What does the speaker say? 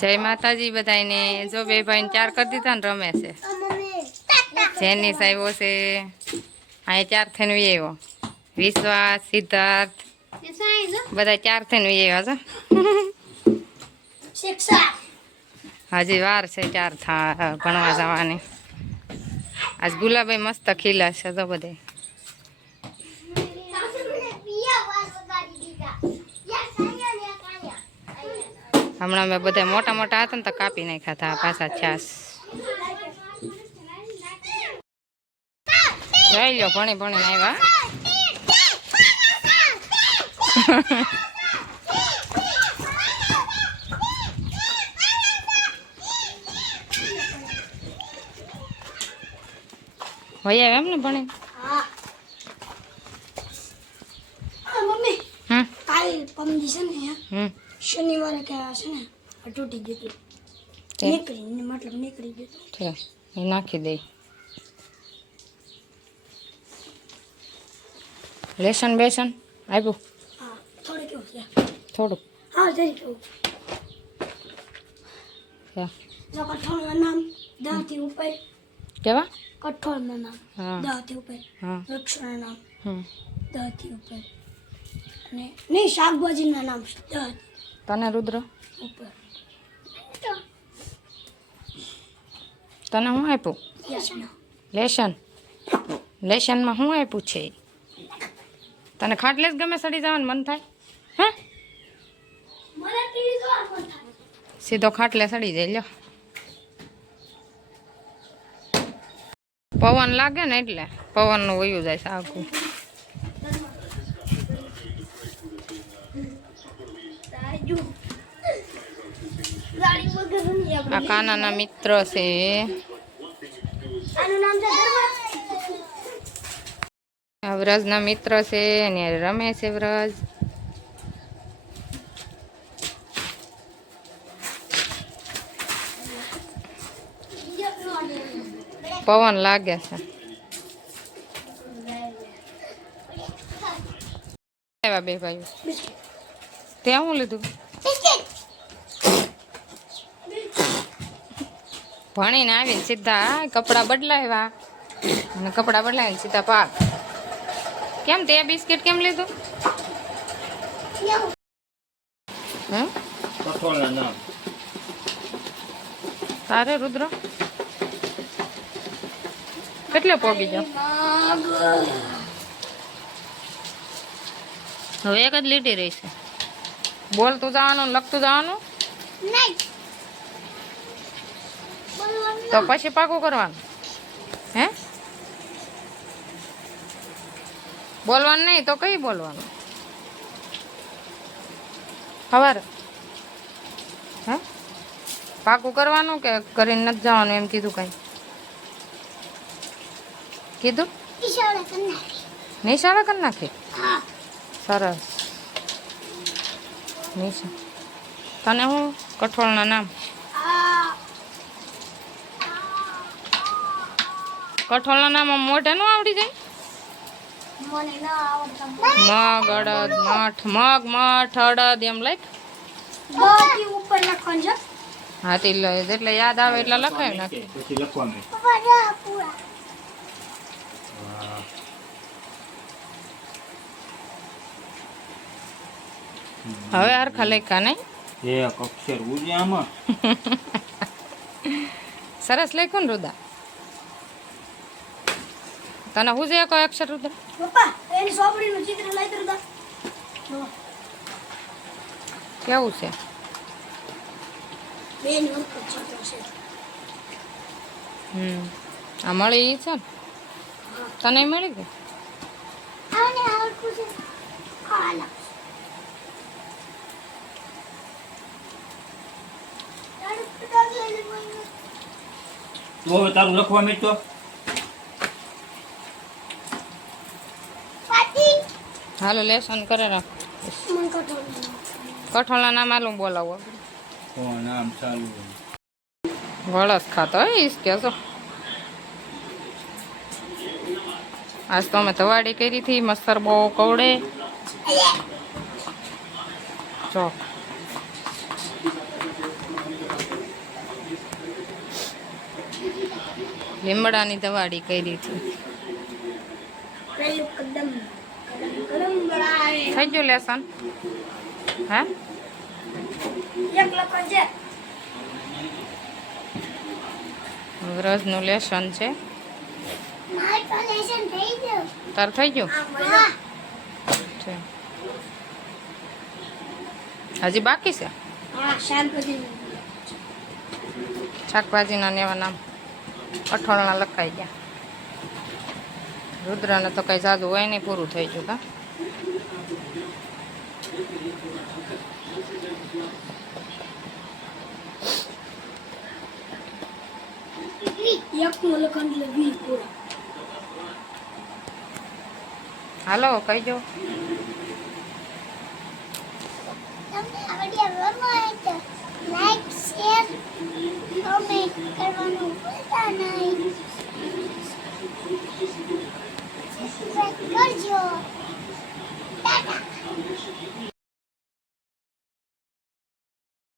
જય માતાજી બધાને। જો બે ભાઈને 4 કરી દીધા ને રમે છે। જેની આવ્યો છે અહીં 4 થઈને આવ્યો। વિશ્વાસ સિદ્ધાર્થ બધા 4 થઈને આવ્યા છે। હજી વાર છે 4 ભણવા જવાની। આજ ગુલાબી મસ્ત ખીલા છે તો બધે। હમણાં મેં બધા મોટા મોટા હતા ને તો કાપી નાખ્યા હતા પાછા છાસ। જોઈ લો ભણી ભણીને આવ્યા। હોય એમ ને ભણી। શનિવારે કયા છે ને તૂટી ગયું નીકળી મતલબ નીકળી ગયું એ નાખી દે। લેસન બેસન આવ્યું? હા થોડું કેવું છે થોડુંક હા જરી કેવું જો કઠોળના નામ 10 થી ઉપર કેવા કઠોળના નામ હા 10 થી ઉપર હા વૃક્ષના નામ 10 થી ઉપર અને નહીં શાકભાજીના નામ 10 તને રુદ્ર ઉપર તને શું આપ્યું? લેસન લેસનમાં શું આપ્યું છે? તને ખાટલે જ ગમે સડી જવાનું મન થાય? હે મને ટીવી જોવાનું મન થાય। સીધો ખાટલે સડી જાય। લ્યો પવન લાગે ને એટલે પવનનું વયું જાય છે આખું। આ કાનાના મિત્ર છે। આ વ્રજના મિત્ર છે અને રમે છે વ્રજ। પવન લાગે છે। આવ્યા બે ભાઈઓ ત્યાં હું લીધું? ભણીને આવીને સીધા કપડાં બદલાવ્યા અને કપડાં બદલાવીને સીધા પાક। કેમ તે બિસ્કિટ કેમ લીધું? તારે રુદ્ર કેટલે પોગી જાવ? હવે એક જ લીટી રહી છે। બોલતું જવાનું લખતું જવાનું તો પછી પાકું કરવાનું। હે બોલવાનું નહીં તો કઈ બોલવાનું? ખબર હે પાકું કરવાનું કે કરીને નથી જવાનું એમ કીધું? કઈ કીધું? નિશાળે કરી નાખી? સરસ। નિશા તને હું કઠોળના નામ? કઠોળના નામ મોઢે નું આવડી જાય? મગ અડદ મઠ મગ મઠ અડદ એમ લાઈક હા તે એટલે યાદ આવે એટલે લખાય નાખી। હવે હરખા લખ્યા નહીં? એક અક્ષર ઉજ્યામાં સરસ લખ્યું ને રુદા? તને હું છે કોઈ અક્ષર રુદ્ર? પપ્પા એની સોપડીનું ચિત્ર લઈ દો દા। કેવું છે? બેન વખત ચિત્ર છે। આ મળી છે ને? તને મળી ગઈ? આને આવડતું છે આલા તો હવે તારું લખવા માંડતો હાલો લેસન કરે રાખ। કઠોળના નામ આલું બોલાવો। નામ ચાલુ વળસ ખાતો હોય કે છો? આજ તો અમે તવાડી કરી હતી। મસ્તર બહુ કવડે જો લીમડાની દવાડી કરી હતી. પેલું કદમ કદમ કદમ બળાય થઈ ગયું લેસન? હે? એક લખો છે વ્રજનું લેસન છે. મારી તો લેસન થઈ ગયું તાર થઈ ગયું હા છે. હજી બાકી છે. હા શાકભાજી શાકભાજીના ને એવા નામ અઠવાણા લખાઈ ગયા. રુદ્રને તો કઈ જાદુ હોય નહીં, પૂરું થઈ ગયું. કા એકનું લખન એટલે 20 પૂરા હાલો કહી દો. તમને આ વિડિયો ગમ્યો હોય તો લાઈક શેર કમેન્ટ કરવાનું ભૂલતા નહીં.